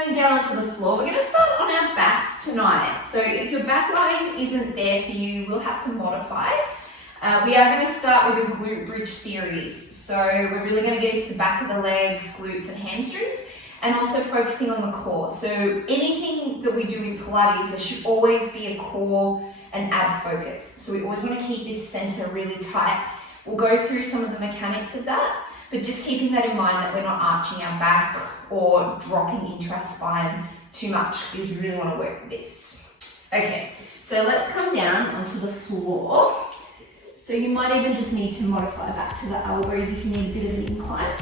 Coming down onto the floor, we're going to start on our backs tonight. So if your back line isn't there for you, we'll have to modify. We are going to start with a glute bridge series. So we're really going to get into the back of the legs, glutes and hamstrings, and also focusing on the core. So anything that we do with Pilates, there should always be a core and ab focus. So we always want to keep this center really tight. We'll go through some of the mechanics of that, but just keeping that in mind that we're not arching our back or dropping into our spine too much, because we really want to work with this. Okay, so let's come down onto the floor. So you might even just need to modify back to the elbows if you need a bit of an incline.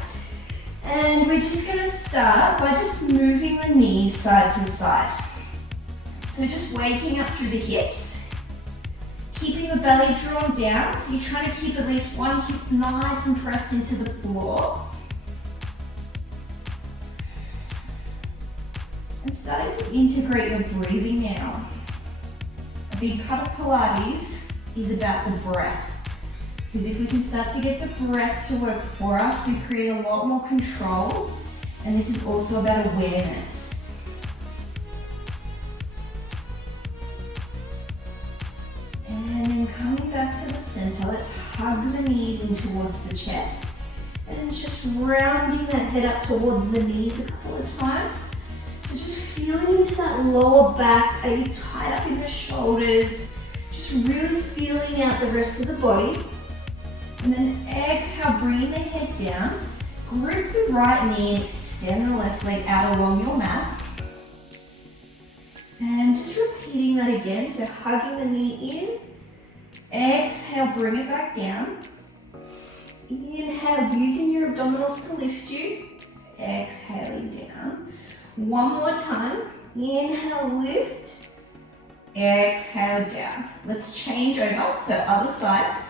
And we're just going to start by just moving the knees side to side. So just waking up through the hips, keeping the belly drawn down. So you're trying to keep at least one hip nice and pressed into the floor. And starting to integrate your breathing now. A big part of Pilates is about the breath. Because if we can start to get the breath to work for us, we create a lot more control. And this is also about awareness. And then coming back to the center, let's hug the knees in towards the chest. And just rounding that head up towards the knees a couple of times. So just feeling into that lower back, are you tied up in the shoulders? Just really feeling out the rest of the body. And then exhale, bringing the head down. Grip the right knee and extend the left leg out along your mat. And just repeating that again, so hugging the knee in. Exhale, bring it back down. Inhale, using your abdominals to lift you. Exhaling down. One more time. Inhale, lift. Exhale, down. Let's change over, so other side.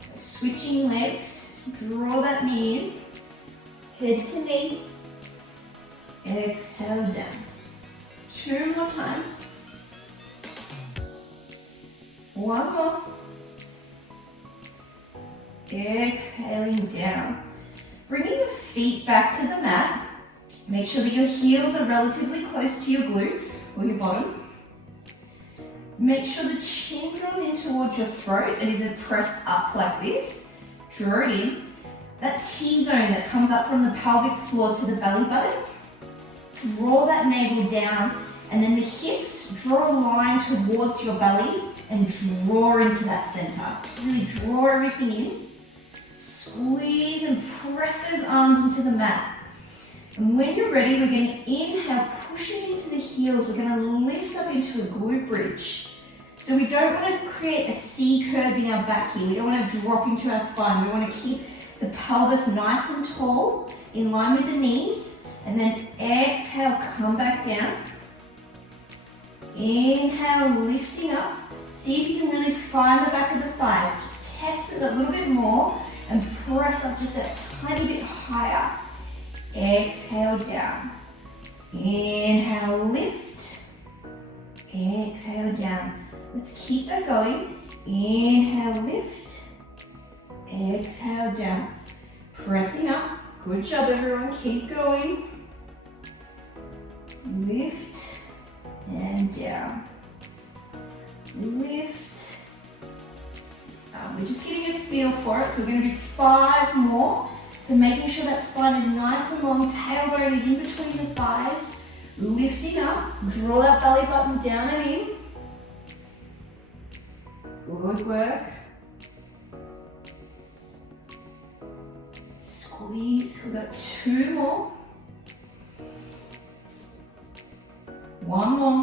So switching legs, draw that knee in. Head to knee. Exhale, down. Two more times. One more. Exhaling down. Bringing the feet back to the mat. Make sure that your heels are relatively close to your glutes or your bottom. Make sure the chin draws in towards your throat and isn't pressed up like this. Draw it in. That T-zone that comes up from the pelvic floor to the belly button. Draw that navel down, and then the hips draw a line towards your belly and draw into that center. Really draw everything in. Squeeze and press those arms into the mat. And when you're ready, we're going to inhale, pushing into the heels. We're going to lift up into a glute bridge. So we don't want to create a C curve in our back here. We don't want to drop into our spine. We want to keep the pelvis nice and tall, in line with the knees. And then exhale, come back down. Inhale, lifting up. See if you can really find the back of the thighs. Just test it a little bit more and press up just that tiny bit higher. Exhale, down. Inhale, lift. Exhale, down. Let's keep that going. Inhale, lift. Exhale, down. Pressing up. Good job, everyone. Keep going. Lift and down. Lift. We're just getting a feel for it, so we're going to do 5 more. So making sure that spine is nice and long, tailbone is in between the thighs, lifting up, draw that belly button down and in. Good work. Squeeze, we've got 2 more. 1 more.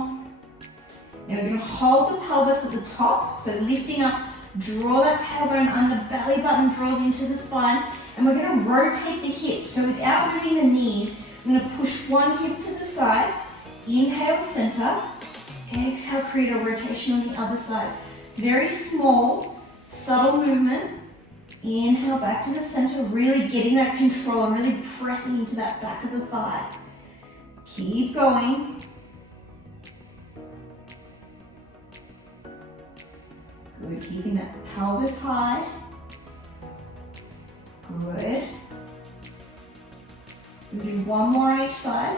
Now we're going to hold the pelvis at the top, so lifting up, draw that tailbone under, belly button draws into the spine. And we're going to rotate the hips. So without moving the knees, we're going to push one hip to the side. Inhale, center. Exhale, create a rotation on the other side. Very small, subtle movement. Inhale, back to the center. Really getting that control and really pressing into that back of the thigh. Keep going. Good, keeping that pelvis high. Good. We'll do 1 more on each side.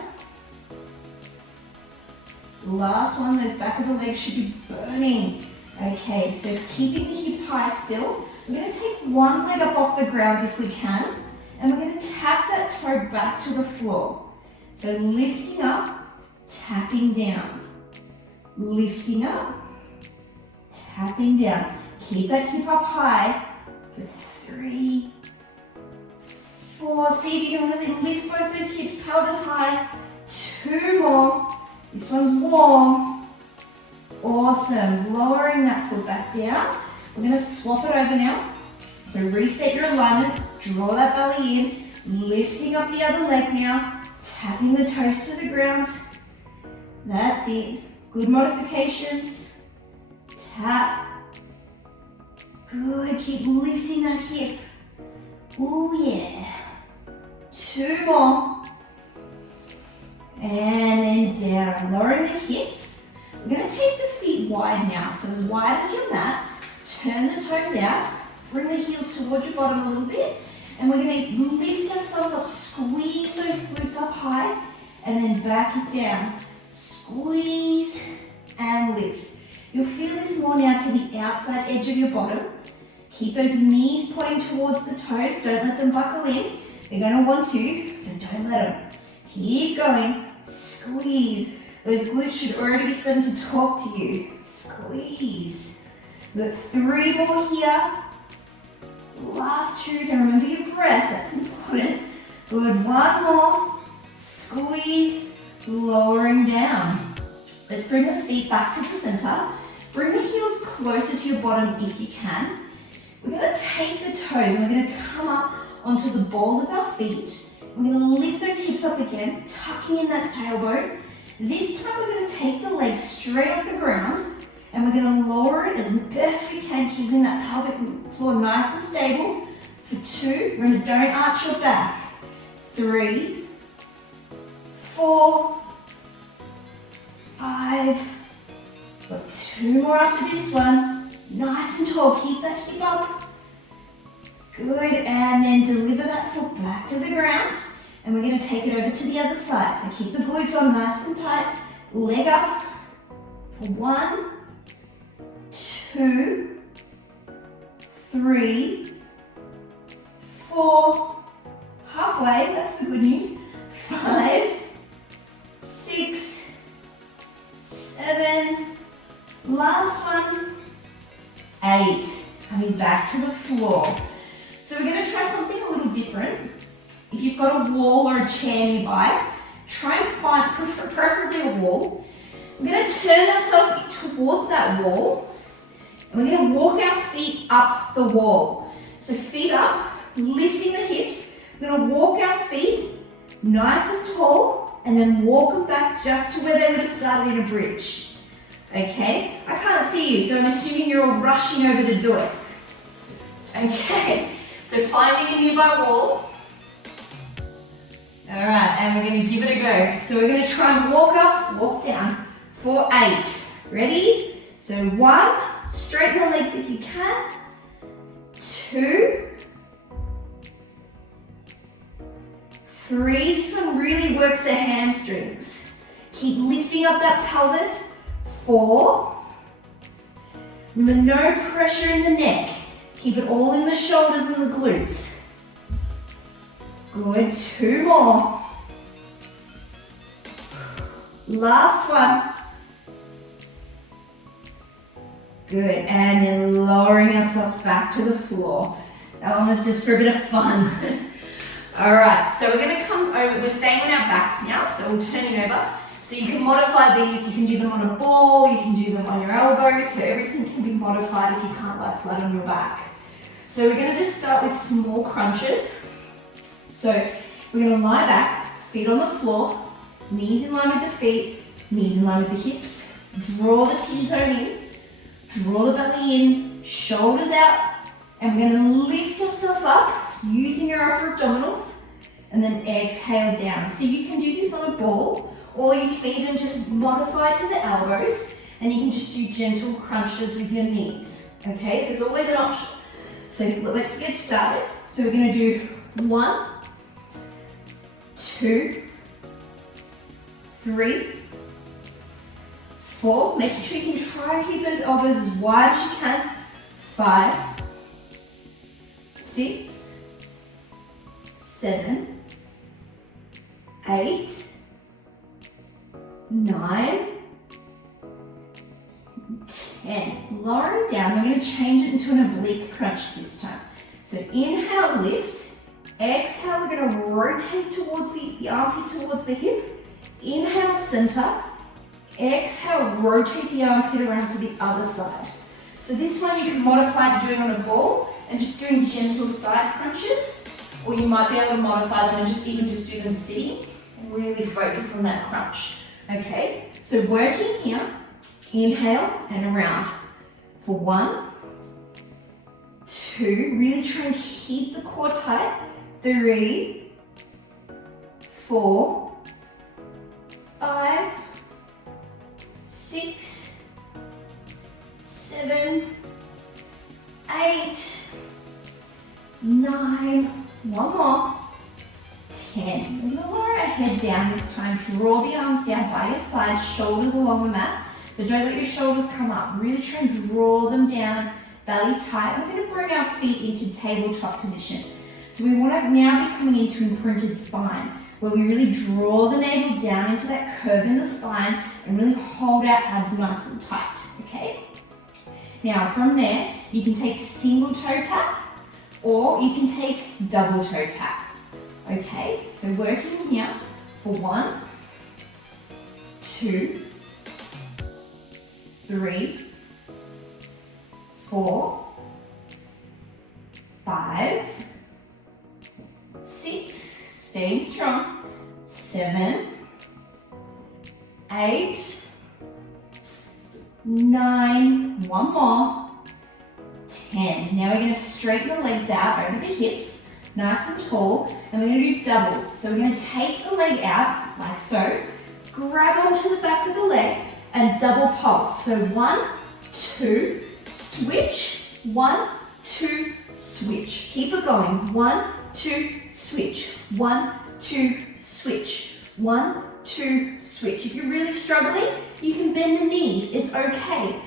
Last one, the back of the leg should be burning. Okay, so keeping the hips high still. We're going to take one leg up off the ground if we can, and we're going to tap that toe back to the floor. So lifting up, tapping down. Lifting up, tapping down. Keep that hip up high for 3, 4. See if you can really lift both those hips, pelvis high. 2 more. This one's warm. Awesome. Lowering that foot back down. We're going to swap it over now. So reset your alignment. Draw that belly in. Lifting up the other leg now. Tapping the toes to the ground. That's it. Good modifications. Tap. Good. Keep lifting that hip. Oh yeah. 2 more. And then down. Lowering the hips. We're going to take the feet wide now. So as wide as your mat. Turn the toes out. Bring the heels towards your bottom a little bit. And we're going to lift ourselves up. Squeeze those glutes up high. And then back it down. Squeeze and lift. You'll feel this more now to the outside edge of your bottom. Keep those knees pointing towards the toes. Don't let them buckle in. They're going to want to, so don't let them. Keep going. Squeeze. Those glutes should already be starting to talk to you. Squeeze. We've got 3 more here. Last 2. Now remember your breath. That's important. Good. 1 more. Squeeze. Lowering down. Let's bring the feet back to the center. Bring the heels closer to your bottom if you can. We're going to take the toes and we're going to come up onto the balls of our feet. We're going to lift those hips up again, tucking in that tailbone. This time we're going to take the legs straight off the ground and we're going to lower it as best we can, keeping that pelvic floor nice and stable. For 2, remember, don't arch your back. 3, 4, 5. Got 2 more after this one. Nice and tall. Keep that hip up. Good. And then deliver that foot back to the ground. And we're going to take it over to the other side. So keep the glutes on nice and tight. Leg up. 1, 2, 3, 4. Halfway. That's the good news. 5, 6, 7. Last one. 8. Coming back to the floor. So we're going to try something a little different. If you've got a wall or a chair nearby, try and find preferably a wall. We're going to turn ourselves towards that wall and we're going to walk our feet up the wall. So feet up, lifting the hips. We're going to walk our feet nice and tall and then walk them back just to where they would have started in a bridge. Okay, I can't see you, so I'm assuming you're all rushing over to do it. Okay, so finding a nearby wall. All right, and we're going to give it a go. So we're going to try and walk up, walk down for 8. Ready? So 1, straighten the legs if you can. 2, 3, this one really works the hamstrings. Keep lifting up that pelvis. 4, remember no pressure in the neck. Keep it all in the shoulders and the glutes. Good, 2 more. Last one. Good, and then lowering ourselves back to the floor. That one was just for a bit of fun. All right, so we're gonna come over, we're staying on our backs now, so we're turning over. So you can modify these, you can do them on a ball, you can do them on your elbows, so everything can be modified if you can't lie flat on your back. So we're going to just start with small crunches. So we're going to lie back, feet on the floor, knees in line with the feet, knees in line with the hips. Draw the T-zone in, draw the belly in, shoulders out, and we're going to lift yourself up using your upper abdominals, and then exhale down. So you can do this on a ball, or you can even just modify to the elbows and you can just do gentle crunches with your knees. Okay, there's always an option. So let's get started. So we're going to do 1, 2, 3, 4, making sure you can try and keep those elbows as wide as you can. 5, 6, 7, 8, 9, 10. Lowering down, we're going to change it into an oblique crunch this time. So inhale, lift. Exhale, we're going to rotate towards the armpit towards the hip. Inhale, center. Exhale, rotate the armpit around to the other side. So this one you can modify doing on a ball and just doing gentle side crunches, or you might be able to modify them and just even just do them sitting and really focus on that crunch. Okay, so working here, inhale and around for 1, 2, really try and keep the core tight. 3, 4, 5, 6, 7, 8, 9, one more, 10. We're going to lower our head down this time. Draw the arms down by your sides, shoulders along the mat. But don't let your shoulders come up. Really try and draw them down, belly tight. We're going to bring our feet into tabletop position. So we want to now be coming into imprinted spine, where we really draw the navel down into that curve in the spine and really hold our abs nice and tight, okay? Now from there, you can take single toe tap or you can take double toe tap, okay? So working here for 1, 2, 3, 4, 5, 6, staying strong, 7, 8, 9, one more, 10. Now we're going to straighten the legs out over the hips, nice and tall, and we're going to do doubles. So we're going to take the leg out like so, grab onto the back of the leg and double pulse. So 1, 2, switch, 1, 2, switch. Keep it going. 1, 2, switch. 1, 2, switch. 1, 2, switch. If you're really struggling, you can bend the knees. It's okay.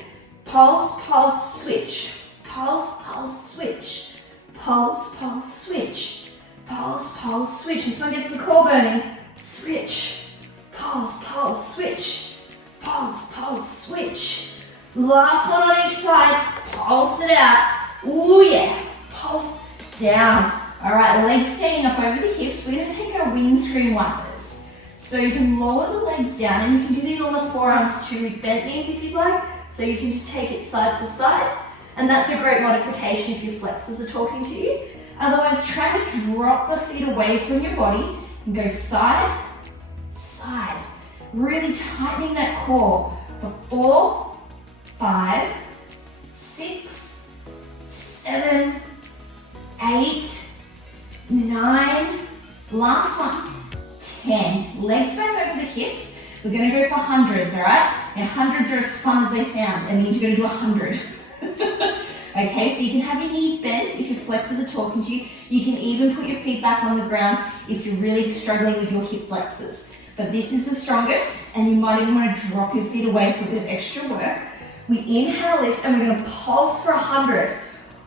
Pulse, pulse, switch. Pulse, pulse, switch. Pulse, pulse, switch. Pulse, pulse, switch. This one gets the core burning. Switch. Pulse, pulse, switch. Pulse, pulse, switch. Last one on each side. Pulse it out. Ooh yeah. Pulse down. All right, legs standing up over the hips. We're going to take our windscreen wipers. So you can lower the legs down, and you can do these on the forearms too with bent knees if you'd like. So you can just take it side to side. And that's a great modification if your flexors are talking to you. Otherwise, try to drop the feet away from your body and go side, side. Really tightening that core for 4, 5, 6, 7, 8, 9, last one, 10. Legs back over the hips. We're going to go for hundreds, all right? Now, hundreds are as fun as they sound. It means you're going to do 100. Okay, so you can have your knees bent if your flexors are talking to you. You can even put your feet back on the ground if you're really struggling with your hip flexors. But this is the strongest, and you might even want to drop your feet away for a bit of extra work. We inhale, lift, and we're going to pulse for 100.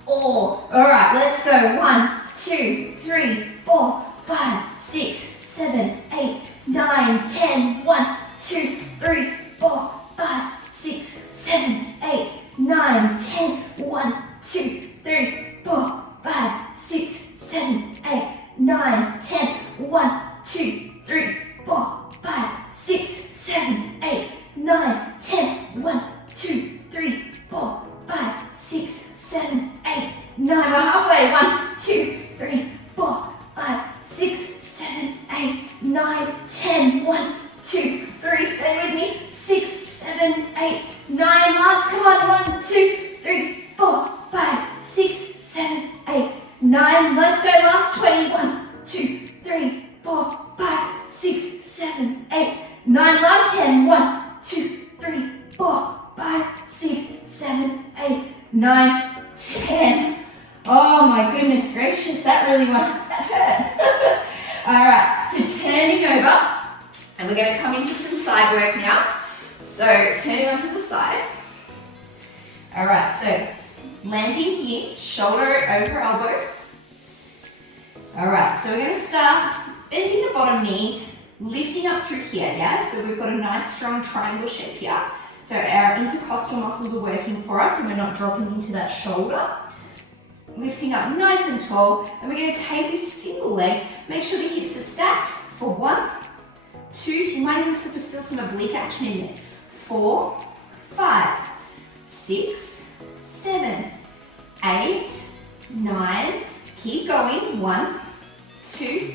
All right, let's go. 1, 2, 3, 4, 5, 6, 7, 8, 9, 10. 1, 2, 3, 4, 5, 6, 7, 8, 9, 10. 1, 2, 3, 4, 5, 6, 7, 8, 9, 10. 1, 2, 3, 4, 5, 6, 7, 8, 9, 10. 1, 2, 3, 4, 5, 6, 7, 8, 9. We're halfway. 1, 2, 3, 4, 5, 6, 7, 8, 9, 10. 1, 2, 3. Stay with me. 6, 7, 8, 9. Last. Come on. 1, 2, 3, 4, 5, 6, 7, 8, 9. Let's go. Last 20. 1, 2, 3, 4, 5, 6, 7, 8, 9. Last 10. 1, 2, 3, 4, 5, 6, 7, 8, 9, 10. Oh my goodness gracious, that really hurt. All right, so turning over, and we're going to come into some side work now. So turning onto the side. All right, so landing here, shoulder over elbow. All right, so we're gonna start bending the bottom knee, lifting up through here, yeah? So we've got a nice strong triangle shape here. So our intercostal muscles are working for us and we're not dropping into that shoulder. Lifting up nice and tall, and we're gonna take this single leg, make sure the hips are stacked for 1, 2, so you might even start to feel some oblique action in there. 4, 5, 6, 7, 8, 9, keep going. 1, 2,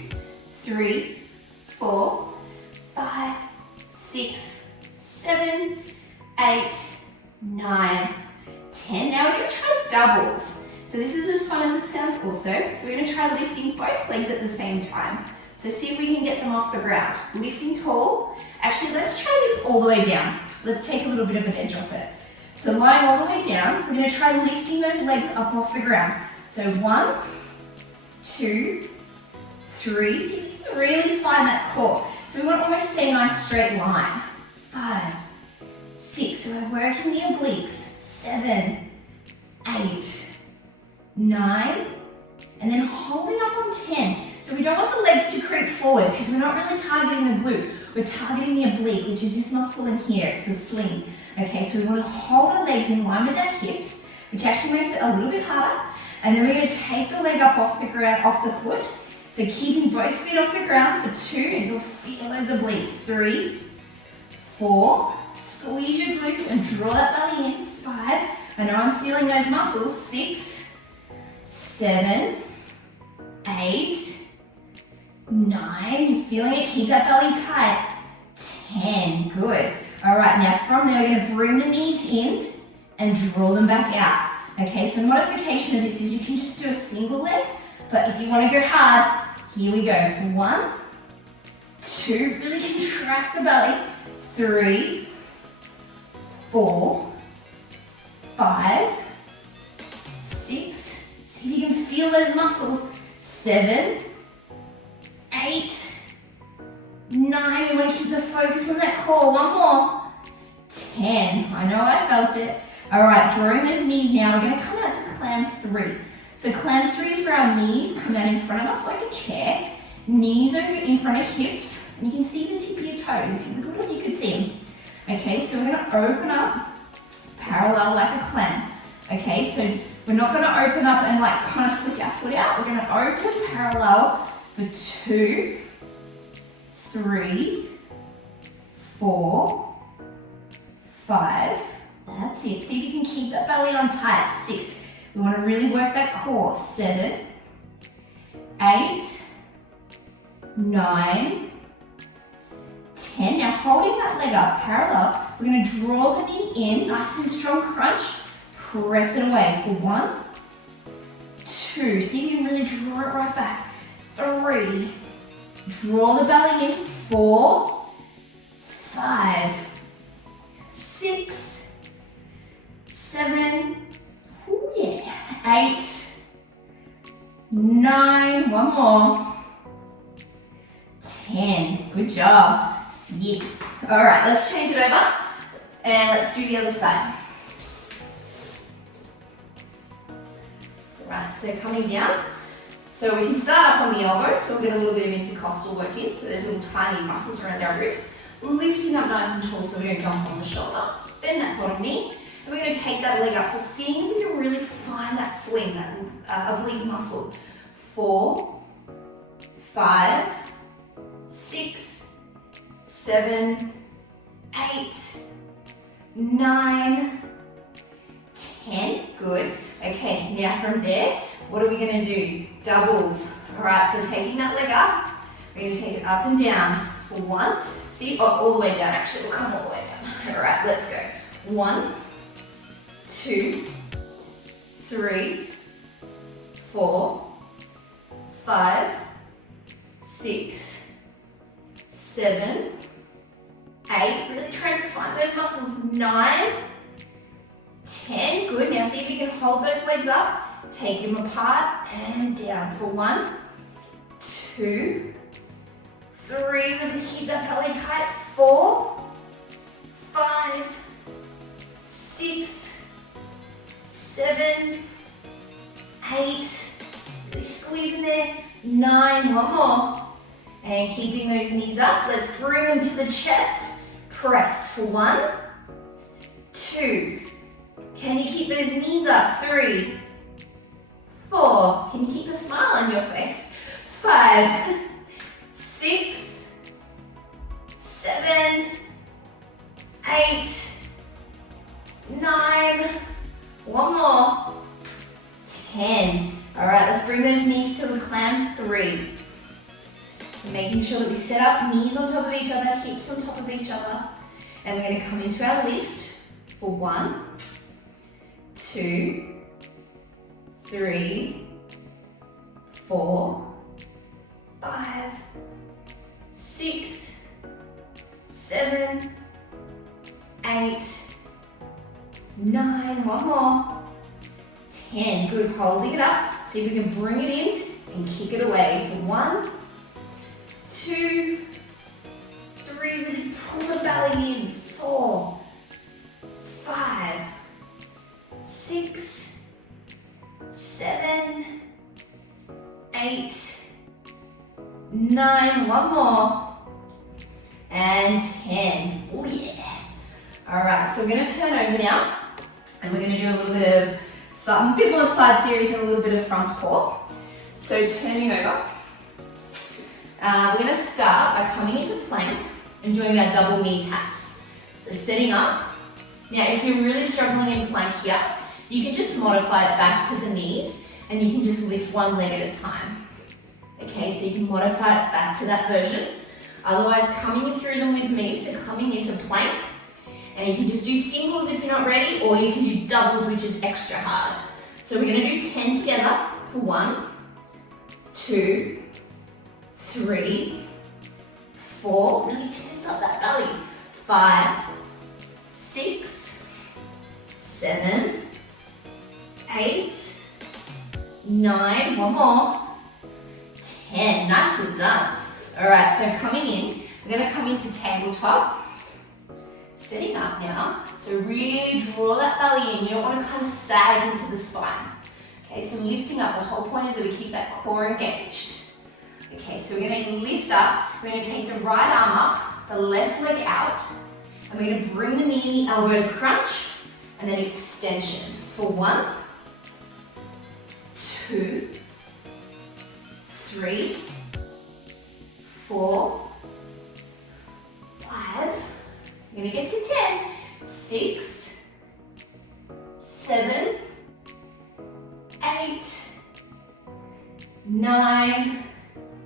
3, 4, 5, 6, 7, 8, 9, 10. Now we're going to try doubles. So this is as fun as it sounds also. So we're going to try lifting both legs at the same time. So see if we can get them off the ground. Lifting tall. Actually, let's try this all the way down. Let's take a little bit of an edge off it. So lying all the way down, we're going to try lifting those legs up off the ground. So 1, 2, 3. See if you can really find that core. So we want to almost stay a nice straight line. 5, 6. So we're working the obliques. 7, 8, 9, and then holding up on 10. So we don't want the legs to creep forward because we're not really targeting the glute. We're targeting the oblique, which is this muscle in here. It's the sling. Okay, so we want to hold our legs in line with our hips, which actually makes it a little bit harder. And then we're going to take the leg up off the ground, off the foot. So keeping both feet off the ground for 2, and you'll feel those obliques. 3, 4, squeeze your glutes and draw that belly in. 5, I know I'm feeling those muscles. 6, 7, 8, 9, you're feeling it, keep that belly tight. 10, good. All right, now from there, we're gonna bring the knees in and draw them back out. Okay, so modification of this is you can just do a single leg, but if you wanna go hard, here we go. For 1, 2, really contract the belly. 3, 4, 5, 6, see if you can feel those muscles. 7, 8, 9, we want to keep the focus on that core. 1 more. 10, I know I felt it. All right, drawing those knees now, we're going to come out to clam 3. So clam 3 is where our knees come out in front of us like a chair. Knees over in front of hips, and you can see the tip of your toes. If you were good one, you could see them. Okay, so we're going to open up parallel like a clam. Okay, so we're not going to open up and like kind of flick our foot out. We're going to open parallel for 2, 3, 4, 5. That's it. See if you can keep that belly on tight. 6. We want to really work that core. 7, 8, 9, 10. Now holding that leg up parallel, we're going to draw the knee in, nice and strong crunch. Press it away for 1, 2. See if you can really draw it right back. 3. Draw the belly in. 4, 5, 6, 7, ooh yeah, 8, 9, 1 more, 10. Good job. Yeah. All right, let's change it over and let's do the other side. Right, so coming down. So we can start up on the elbow, so we'll get a little bit of intercostal work in. So there's little tiny muscles around our ribs. Lifting up nice and tall so we don't dump on the shoulder. Bend that bottom knee. And we're going to take that leg up. So seeing if we can really find that sling, that oblique muscle. 4, 5, 6, 7, 8, 9, 10. Good. Okay, now from there, what are we going to do? Doubles. All right, so taking that leg up, we're going to take it up and down for 1. See, all the way down actually, we'll come all the way down. All right, let's go. 1, 2, 3, 4, 5, 6, 7, 8. Really try to find those muscles. 9, 10. Good. Now see if you can hold those legs up. Take them apart and down for 1, 2, 3. Really keep that belly tight. 4, 5, 5, 6, 7, 8, really squeeze in there, 9, one more. And keeping those knees up, let's bring them to the chest. Press for 1, 2. Can you keep those knees up? 3, 4. Can you keep a smile on your face? 5, 6, 7, 8, 9. One more. 10. All right, let's bring those knees to the clam. 3. Making sure that we set up knees on top of each other, hips on top of each other. And we're going to come into our lift for 1, 2, 3, 4, 5, 6, 7, 8, 9. One more. 10. Good. Holding it up. See if we can bring it in and kick it away for 1, 2, 3. Really pull the belly in. 4, 5, 6, 7, 8, 9. One more. And 10. Oh yeah. All right, so we're going to turn over now, and we're going to do a little bit of a bit more side series and a little bit of front core. So turning over, we're going to start by coming into plank and doing our double knee taps. So setting up. Now, if you're really struggling in plank here, you can just modify it back to the knees, and you can just lift one leg at a time. Okay, so you can modify it back to that version. Otherwise, coming through them with me, so coming into plank. And you can just do singles if you're not ready, or you can do doubles, which is extra hard. So we're going to do 10 together for 1, 2, 3, 4. Really tense up that belly. 5, 6, 7, 8, 9. One more. 10. Nicely done. All right, so coming in, we're going to come into tabletop. Setting up now, so really draw that belly in. You don't want to kind of sag into the spine. Okay, so lifting up, the whole point is that we keep that core engaged. Okay, so we're going to lift up, we're going to take the right arm up, the left leg out, and we're going to bring the knee and the elbow to crunch, and then extension for 1, 2, 3, 4, 5, we're going to get to 10, 6, 7, 8, 9,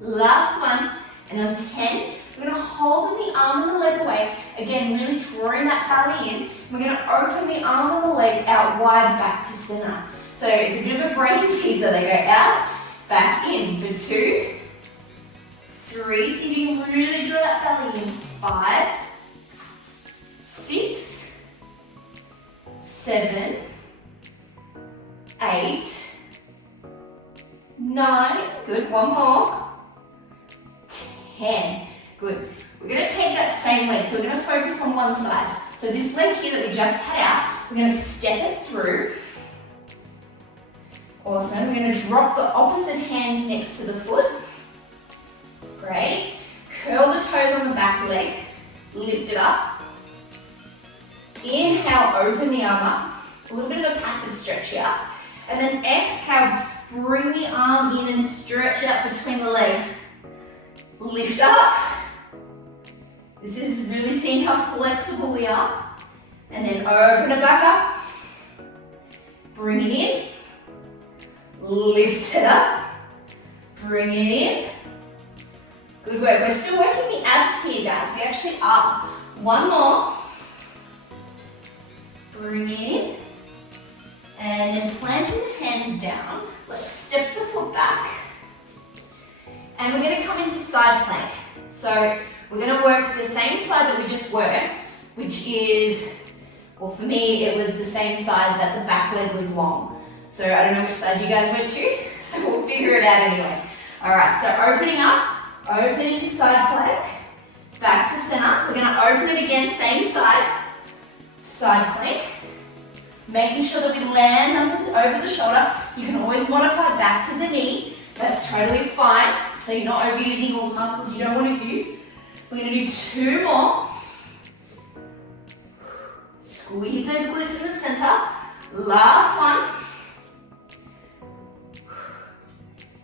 last one, and on 10, we're going to hold the arm and the leg away, again really drawing that belly in. We're going to open the arm and the leg out wide back to center. So it's a bit of a brain teaser. They go out, back in for 2, 3, see if you can really draw that belly in, 5, 6, 7, 8, 9, good, one more, 10, good. We're going to take that same leg, so we're going to focus on one side. So this leg here that we just had out, we're going to step it through. Awesome, we're going to drop the opposite hand next to the foot. Great. Curl the toes on the back leg, lift it up. Inhale, open the arm up. A little bit of a passive stretch here. And then exhale, bring the arm in and stretch out between the legs. Lift up. This is really seeing how flexible we are. And then open it back up. Bring it in. Lift it up. Bring it in. Good work. We're still working the abs here, guys. We actually are. One more. Bring it in. And then planting the hands down. Let's step the foot back. And we're going to come into side plank. So we're going to work the same side that we just worked, which is, well, for me, it was the same side that the back leg was long. So I don't know which side you guys went to, so we'll figure it out anyway. All right, so opening up, open into side plank, back to center. We're going to open it again, same side, side plank. Making sure that we land over the shoulder. You can always modify back to the knee. That's totally fine. So you're not overusing all the muscles you don't want to use. We're going to do 2 more. Squeeze those glutes in the center. Last one.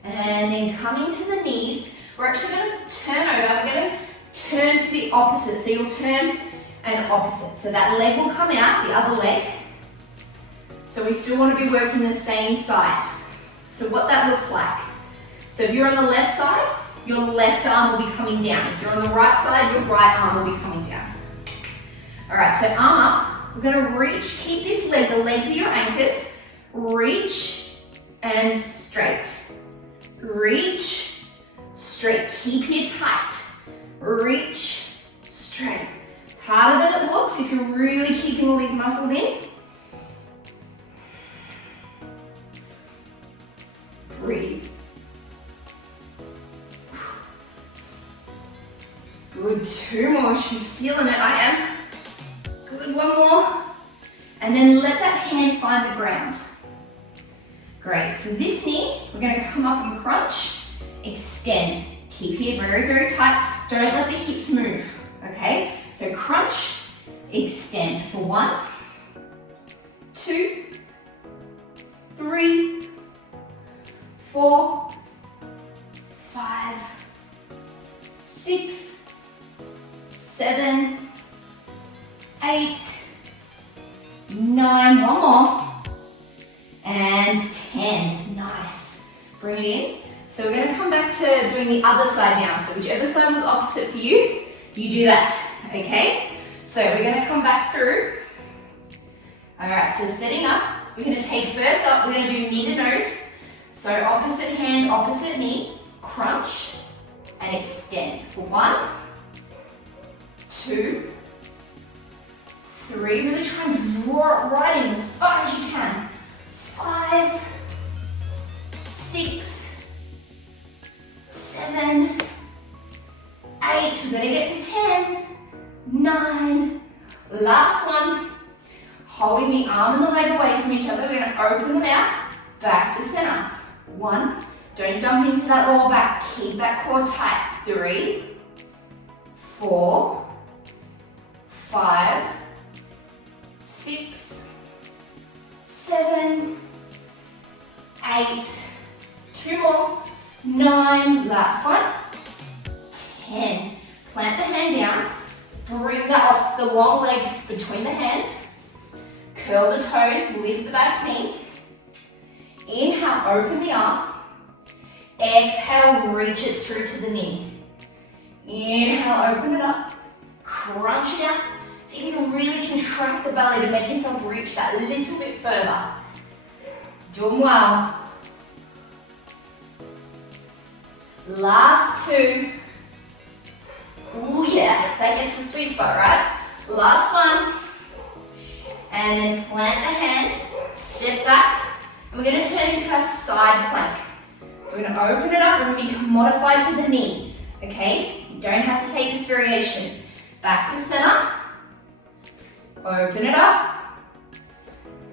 And then coming to the knees, we're actually going to turn over. We're going to turn to the opposite. So you'll turn and opposite. So that leg will come out, the other leg. So we still want to be working the same side. So what that looks like. So if you're on the left side, your left arm will be coming down. If you're on the right side, your right arm will be coming down. All right, so arm up. We're going to reach, keep this leg, the legs are your anchors. Reach and straight. Reach, straight. Keep here tight. Reach, straight. It's harder than it looks if you're really keeping all these muscles in. Breathe. Good, 2 more. She's feeling it. I am. Good, 1 more. And then let that hand find the ground. Great. So this knee, we're going to come up and crunch, extend. Keep here very, very tight. Don't let the hips move. Okay? So crunch, extend for 1, 2, 3, 4, 5, 6, 7, 8, 9, 1 more, and 10. Nice. Bring it in. So we're going to come back to doing the other side now. So whichever side was opposite for you, you do that. Okay? So we're going to come back through. All right, so setting up, we're going to take first up, we're going to do knee to nose. So opposite hand, opposite knee, crunch and extend for 1, 2, 3. Really try and draw it right in as far as you can. 5, 6, 7, 8. We're going to get to 10, 9. Last one. Holding the arm and the leg away from each other. We're going to open them out, back to center. 1. Don't dump into that lower back. Keep that core tight. 3, 4, 5, 6, 7, 8. 2 more. 9. Last one. 10. Plant the hand down. Bring the long leg between the hands. Curl the toes. Lift the back knee. Inhale, open the arm. Exhale, reach it through to the knee. Inhale, open it up. Crunch it down. So you can really contract the belly to make yourself reach that little bit further. Doing well. Last 2. Ooh yeah, that gets the sweet spot, right? Last one. And then plant the hand, step back. And we're going to turn into our side plank. So we're going to open it up and we can modify to the knee. Okay? You don't have to take this variation. Back to center. Open it up.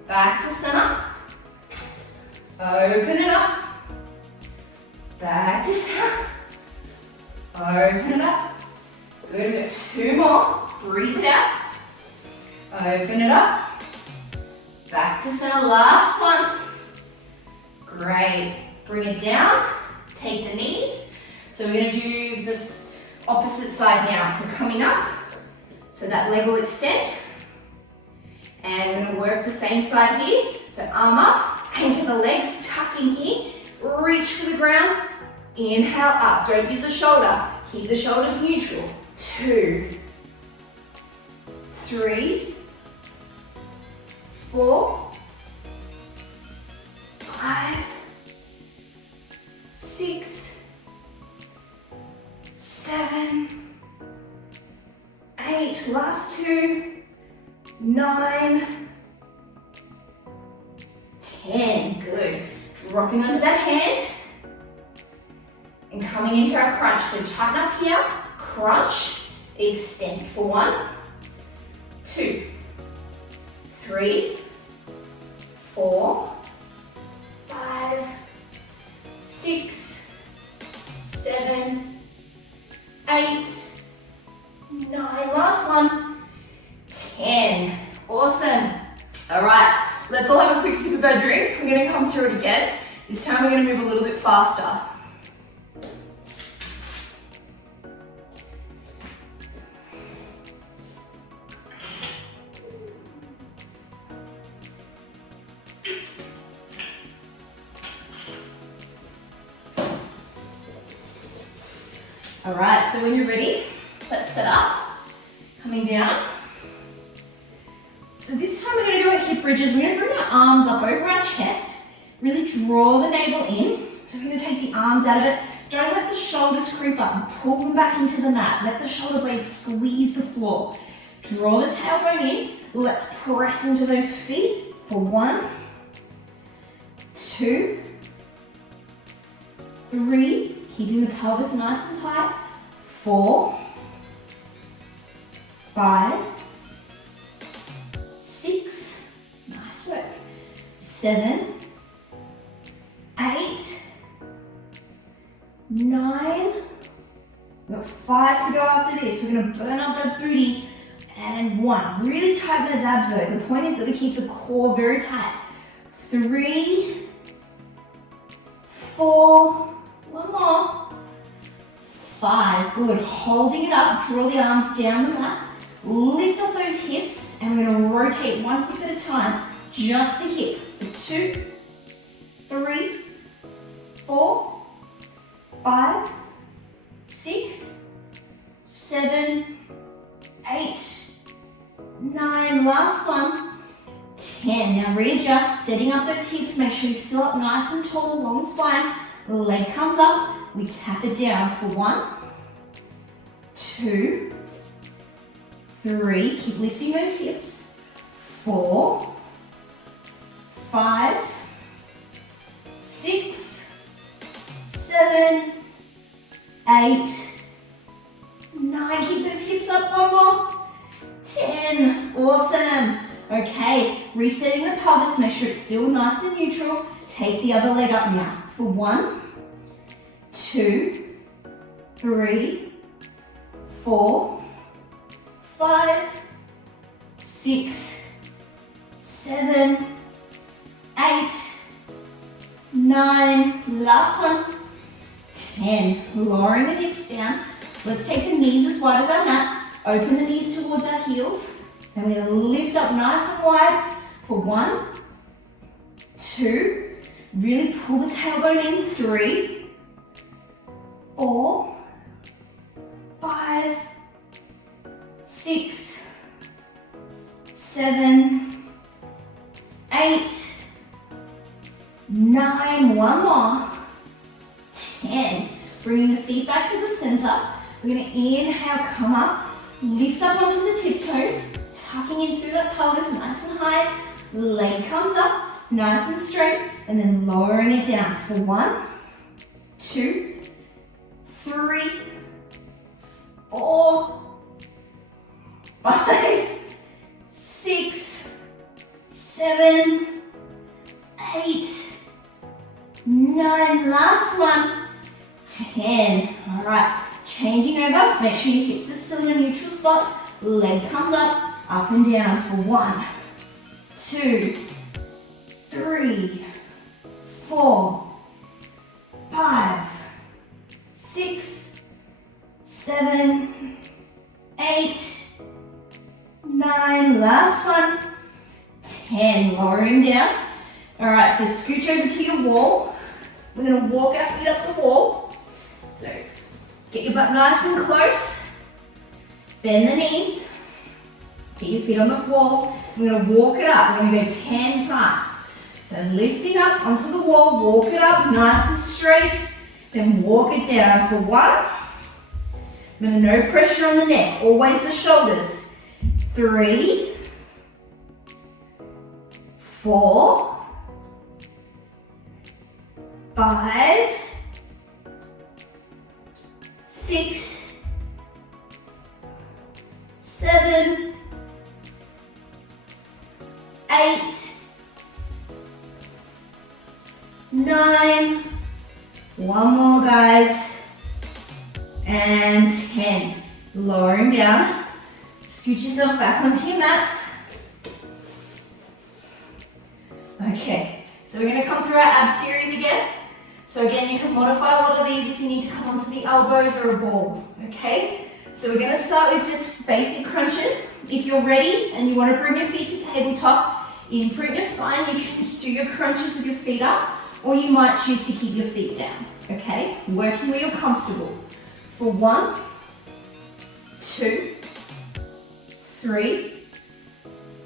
Back to center. Open it up. Back to center. Open it up. Good, we've got 2 more. Breathe it out. Open it up. Back to center, last one. Great. Bring it down. Take the knees. So we're going to do this opposite side now. So coming up. So that leg will extend. And we're going to work the same side here. So arm up, anchor the legs, tuck in here. Reach for the ground. Inhale up. Don't use the shoulder. Keep the shoulders neutral. 2, 3, 4, 5, 6, 7, 8. Last 2, 9, 10. Good. Dropping onto that hand and coming into our crunch. So tighten up here, crunch, extend for 1, 2, 3, 4, 5, 6, 7, 8, 9. Last one. 10. Awesome. All right, let's all have a quick sip of our drink. We're going to come through it again. This time we're going to move a little bit faster. All right, so when you're ready, let's set up. Coming down. So this time we're going to do our hip bridges. We're going to bring our arms up over our chest. Really draw the navel in. So we're going to take the arms out of it. Don't let the shoulders creep up. Pull them back into the mat. Let the shoulder blades squeeze the floor. Draw the tailbone in. Let's press into those feet for 1, 2, 3. Keeping the pelvis nice and tight. 4, 5, 6. Nice work. 7, 8, 9. We've got 5 to go after this. We're going to burn up that booty. And 1. Really tighten those abs though. The point is that we keep the core very tight. 3, 4. One more. 5. Good. Holding it up. Draw the arms down the mat. Lift up those hips. And we're going to rotate one hip at a time. Just the hip. For 2, 3, 4, 5, 6, 7, 8, 9. Last one. 10. Now readjust. Setting up those hips. Make sure you sit up nice and tall. Long spine. Leg comes up. We tap it down for 1, 2, 3. Keep lifting those hips. 4, 5, 6, 7, 8, 9. Keep those hips up. One more. 10. Awesome. Okay, resetting the pelvis. Make sure it's still nice and neutral. Take the other leg up now for 1, 2, 3, 4, 5, 6, 7, 8, 9. Last one. 10. Lowering the hips down. Let's take the knees as wide as our mat. Open the knees towards our heels. And we're going to lift up nice and wide for 1, 2. Really pull the tailbone in. 3, 4, 5, 6, 7, 8, 9. One more. 10. Bringing the feet back to the center. We're going to inhale, come up, lift up onto the tiptoes, tucking in through that pelvis nice and high. Leg comes up, nice and straight, and then lowering it down for 1, 2, 3, 4, 5, 6, 7, 8, 9. Last one. 10. All right. Changing over. Make sure your hips are still in a neutral spot. Leg comes up and down for 1, 2, 3, 4, 5, 6, 7, 8, 9. Last one. 10. Lowering down. All right, so scooch over to your wall. We're going to walk our feet up the wall. So get your butt nice and close. Bend the knees. Get your feet on the wall. We're going to walk it up. We're going to go 10 times. So lifting up onto the wall, walk it up nice and straight. Then walk it down for 1. Remember, no pressure on the neck. Always the shoulders. 3, 4, 5, 6, 7, 8, 9, one more guys, and 10. Lowering down, scoot yourself back onto your mats. Okay, so we're going to come through our ab series again. So again, you can modify a lot of these if you need to come onto the elbows or a ball, okay? So we're going to start with just basic crunches. If you're ready and you want to bring your feet to tabletop, imprint your spine, you can do your crunches with your feet up, or you might choose to keep your feet down, okay? Working where you're comfortable. For 1, 2, 3,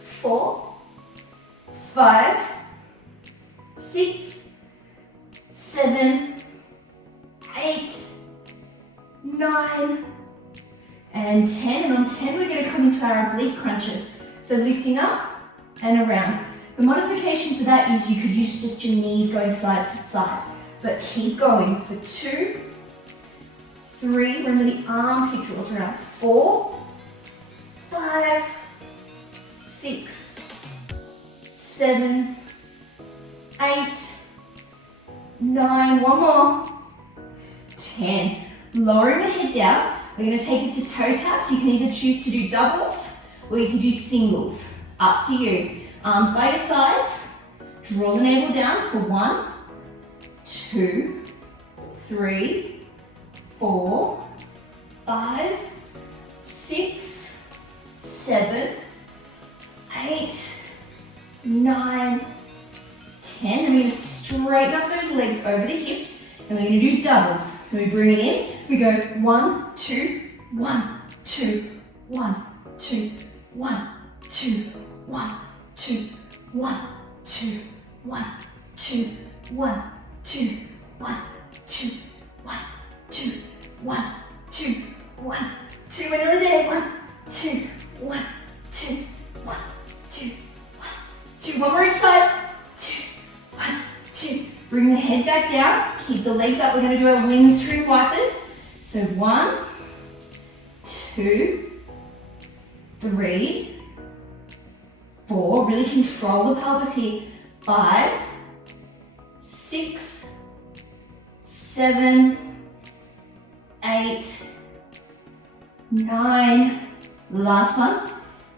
4, 5, 6, 7, 8, 9, and 10. And on 10, we're going to come into our oblique crunches. So lifting up and around. The modification for that is you could use just your knees going side to side, but keep going for 2, 3, remember the armpit draws around, 4, 5, 6, 7, 8, 9, one more, 10. Lowering the head down, we're going to take it to toe taps. You can either choose to do doubles or you can do singles, up to you. Arms by your sides, draw the navel down for 1, 2, 3, 4, 5, 6, 7, 8, 9, 10. And we're going to straighten up those legs over the hips and we're going to do doubles. So we bring it in, we go 1, 2, 1, 2, 1, 2, 1, 2, 1, 2, 1, 2, 1, 2, 1, 2, 1, 2, 1, 2, 1, 2, 1, 2, we're nearly there, 1, 2, 1, 2, 1, 2, 1, 2, one more each side, 2, 1, 2, bring the head back down, keep the legs up, we're going to do our windscreen wipers, so 1, 2, 3, 4, really control the pelvis here, 5, 6, 7, 8, 9, last one,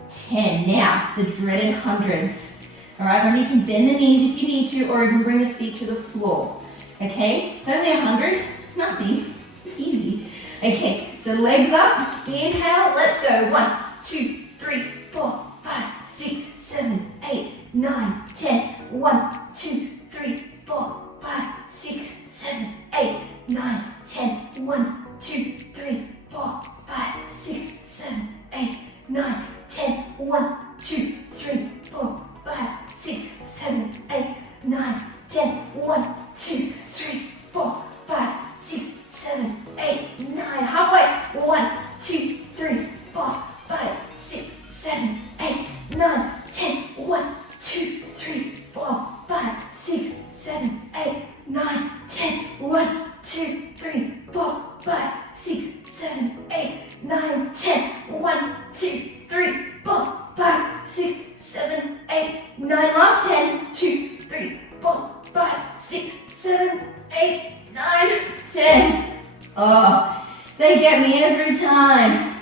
10. Now, the dreaded hundreds. All right, remember you can bend the knees if you need to, or even bring the feet to the floor. Okay, it's only 100, it's nothing, it's easy. Okay, so legs up, inhale, let's go. 1, 2, 3, 4, 5, 6, 7, 8, 9, 10. 1, 2, 3, 4, 5, 6, 7, 8, 9, 10. 1, 2, 3, 4, 5, 6, 7, 8, 9, 10. 1, 2, 3, 4, 5, 6, 7, 8, 9, 10. 1, 2, 3, 4, 5, 6, 7, 8, 9. Halfway. 1, 2, 3, 4, 5, 6, 7, 8, 9, 10. 1, 2, 3, 4, 5, 6, 7, 8, 9, 10. 1, 2, 3, 4, 5, 6, 7, 8, 9, 10. 1, 2, 3, 4, 5, 6, 7, 8, 9. Last 10. 2, 3, 4, 5, 6, 7, 8, 9, 10. Oh, they get me every time.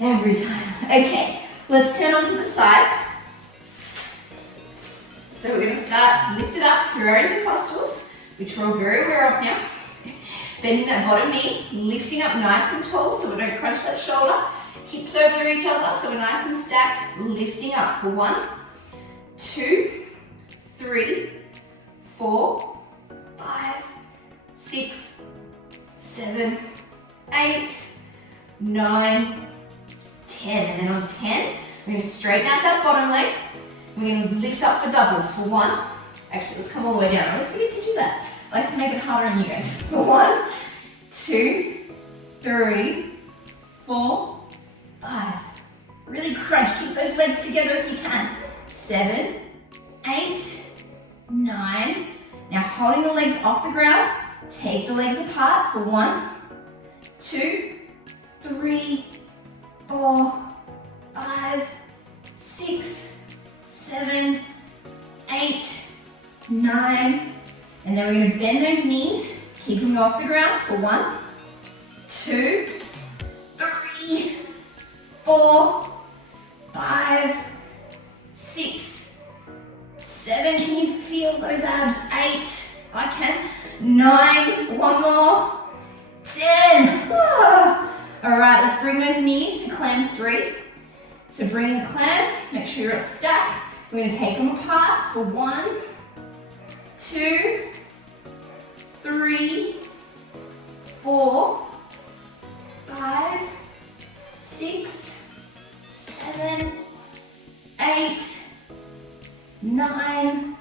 Every time. Okay, let's turn onto the side. So we're going to start lifted up through our intercostals, which we're all very aware of now. Bending that bottom knee, lifting up nice and tall so we don't crunch that shoulder. Hips over each other so we're nice and stacked, lifting up for 1, 2, 3, 4, 5, 6, 7, 8, 9, 10. And then on 10, we're going to straighten out that bottom leg. We're going to lift up for doubles for 1. Actually, let's come all the way down. I always forget to do that. I like to make it harder on you guys. For 1, 2, 3, 4, 5. Really crunch. Keep those legs together if you can. 7, 8, 9. Now holding the legs off the ground, take the legs apart for 1, 2, 3, 4, 5, 6, 7, 8, 9, and then we're going to bend those knees, keep them off the ground for 1, 2, 3, 4, 5, 6, 7. Can you feel those abs? 8, I can. 9, one more. 10. All right, let's bring those knees to clam 3. So bring the clam, make sure you're at stack. We're going to take them apart for 1, 2, 3, 4, 5, 6, 7, 8, 9,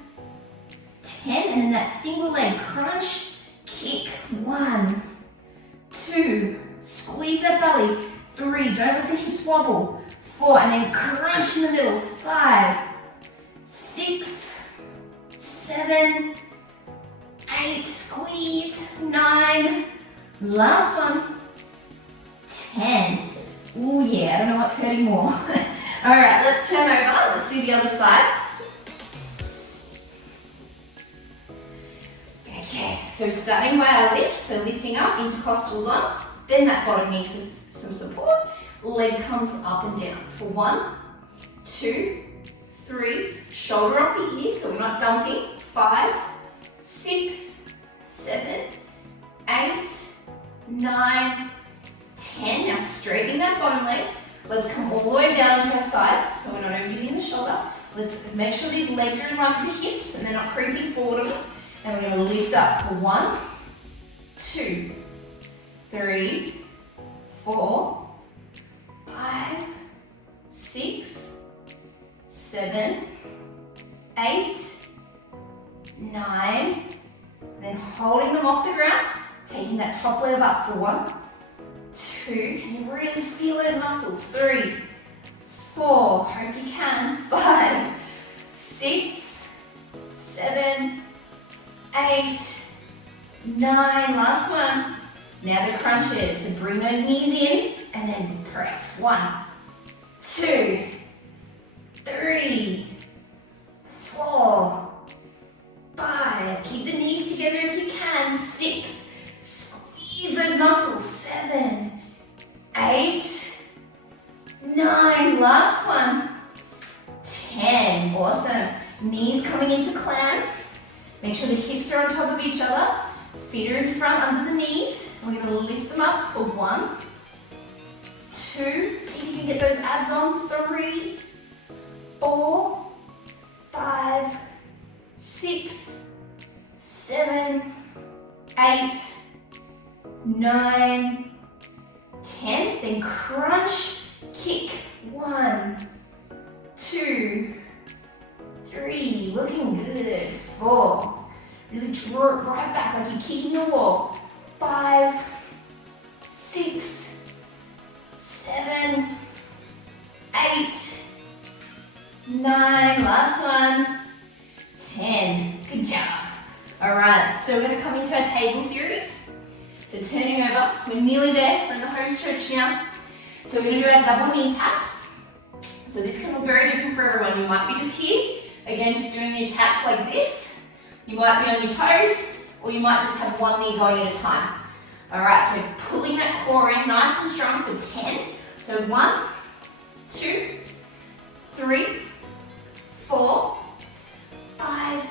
10, and then that single leg crunch, kick. 1, 2, squeeze that belly. 3, don't let the hips wobble. 4, and then crunch in the middle. 5, 6, 7, 8, squeeze. 9, last one. 10. Oh yeah, I don't know what's hurting more. All right, let's turn over. Let's do the other side. Okay, so starting by our lift, so lifting up, intercostals on, then that bottom knee for some support. Leg comes up and down for 1, 2, 3, shoulder off the ear, so we're not dumping. 5, 6, 7, 8, 9, 10. Now straighten that bottom leg. Let's come all the way down to our side, so we're not overusing the shoulder. Let's make sure these legs are in line with the hips and they're not creeping forward on us. And we're going to lift up for 1, 2, 3, 4, 5, 6, 7, 8, 9, then holding them off the ground, taking that top leg up for 1, 2, can you really feel those muscles? 3, 4, hope you can, 5, 6, 7, 8, 9, last one. Now the crunches, so bring those knees in and then press. 1, 2, 3, 4, 5, keep the knees together if you can. 6, squeeze those muscles. 7, 8, 9, last one. 10, awesome. Knees coming into clam. Make sure the hips are on top of each other. Feet are in front under the knees. We're going to lift them up for 1, 2, see if you can get those abs on. 3, 4, 5, 6, 7, 8, 9, 10. Then crunch, kick. 1, 2, 3, looking good. 4, really draw it right back like you're kicking the wall. 5, 6, 7, 8, 9, last one. 10, good job. All right, so we're gonna come into our table series. So turning over, we're nearly there, we're in the home stretch now. So we're gonna do our double knee taps. So this can look very different for everyone. You might be just here, again, just doing your taps like this. You might be on your toes, or you might just have one knee going at a time. All right, so pulling that core in nice and strong for 10. So 1, 2, 3, 4, 5,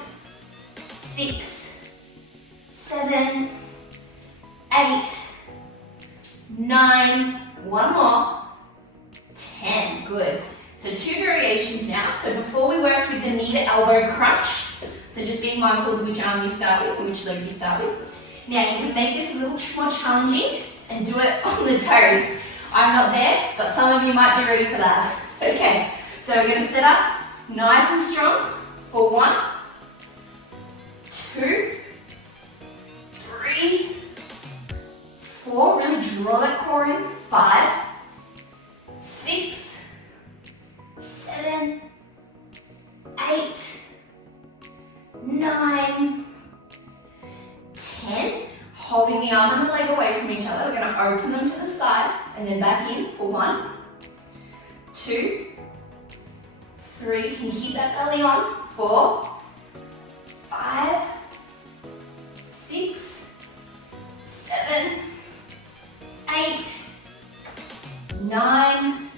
6, 7, 8, 9, one more, 10, good. So 2 variations now. So before we worked with the knee to elbow crunch, so just being mindful of which arm you start with and which leg you start with. Now you can make this a little more challenging and do it on the toes. I'm not there, but some of you might be ready for that. Okay, so we're gonna set up nice and strong for 1, 2, 3, 4, really draw that core in. 5, 6, 7, 8, 9, 10. Holding the arm and the leg away from each other. We're going to open them to the side and then back in for 1, 2, 3. Can you keep that belly on? 4, 5, 6, 7, 8, 9,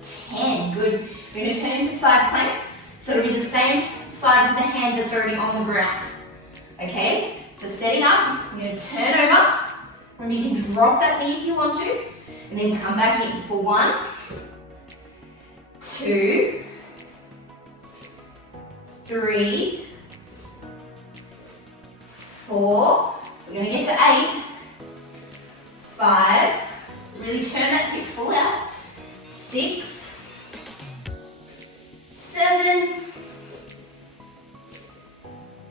10. Good. We're going to turn into side plank. So it'll be the same side as the hand that's already on the ground. Okay? So setting up, you're going to turn over. Remember, you can drop that knee if you want to. And then come back in for 1, 2, 3, 4. We're going to get to 8, 5. Really turn that hip full out. 6, 7,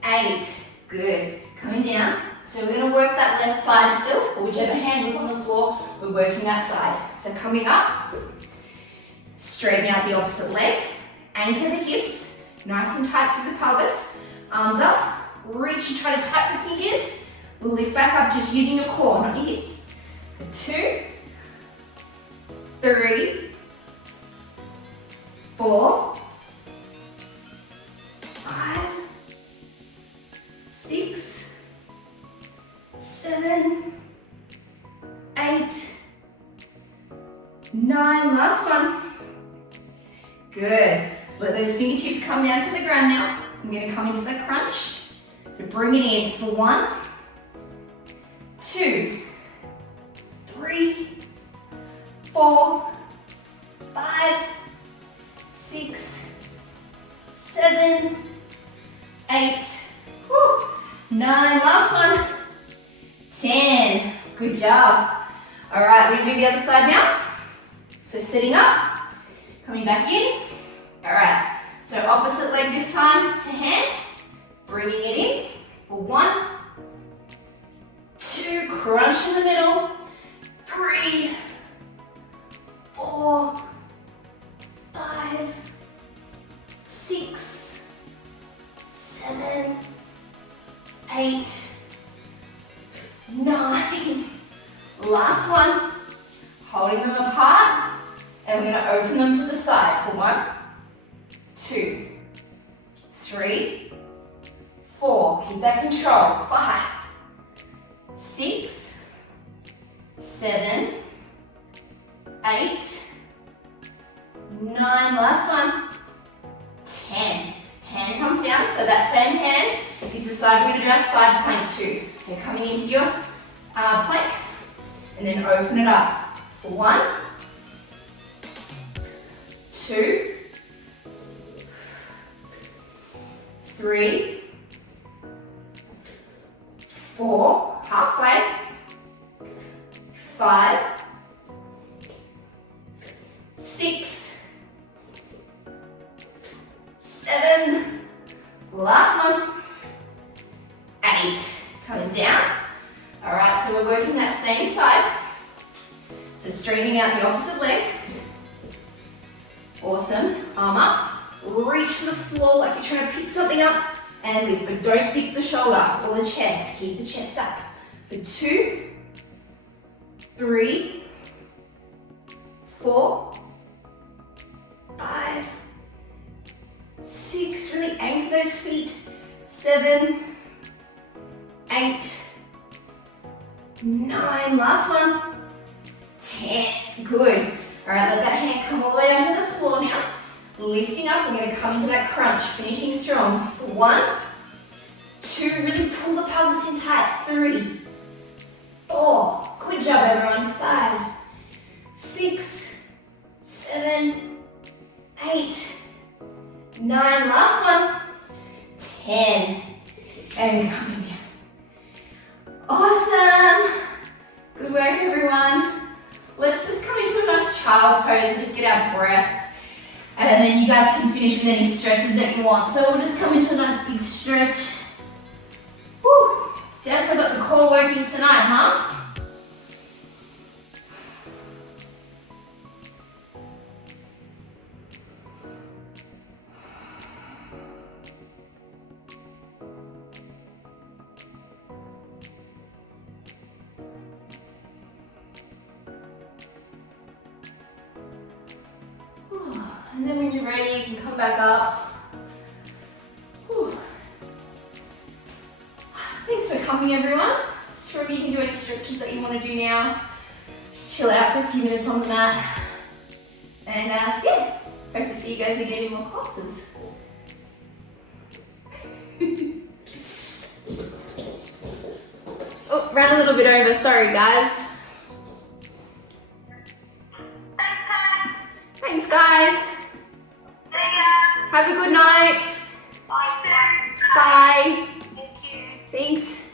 8. Good. Coming down. So we're going to work that left side still, or whichever hand was on the floor, we're working that side. So coming up, straighten out the opposite leg, anchor the hips, nice and tight through the pelvis, arms up, reach and try to tap the fingers, lift back up just using your core, not your hips. 2, 3, 4, 5, 6, 7, 8, 9, last one. Good. Let those fingertips come down to the ground now. I'm going to come into the crunch. So bring it in for 1, 2, 3, 4, 5, 6, 7, 8, 9, last one. 10. Good job. All right, we're going to do the other side now. So sitting up, coming back in. All right, so opposite leg this time to hand. Bringing it in for 1, 2, crunch in the middle. 3, 4, 5, 6, 7, 8, 9. Last one. Holding them apart, and we're going to open them to the side for 1, 2, 3, 4. Keep that control. 5, 6, 7, 8, 9. Last one. 10. Hand comes down, so that same hand is the side we're going to do our side plank to. So coming into your plank, and then open it up for 1, 2, 3, 4, halfway, 5, 6, 7, last one, 8, coming down. All right, so we're working that same side. So straightening out the opposite leg. Awesome, arm up, reach for the floor like you're trying to pick something up and lift, but don't dip the shoulder or the chest, keep the chest up. For 2, 3, 4, 5, 6, really anchor those feet. 7, 8, 9, last one. 10, good. All right, let that hand come all the way down to the floor now. Lifting up, we're going to come into that crunch, finishing strong. For 1, 2, really pull the pelvis in tight. 3, 4, good job everyone. 5, 6, 7, 8, 9, last one. 10, and coming down. Awesome. Good work everyone. Let's just come into a nice child pose and just get our breath. And then you guys can finish with any stretches that you want. So we'll just come into a nice big stretch. Woo! Definitely got the core working tonight, huh? And then when you're ready, you can come back up. Whew. coming, everyone. Just remember you can do any stretches that you want to do now. Just chill out for a few minutes on the mat. And yeah, hope to see you guys again in more classes. Oh, ran a little bit over, sorry guys. Thanks guys. Have a good night. Bye. Thank you. Thanks.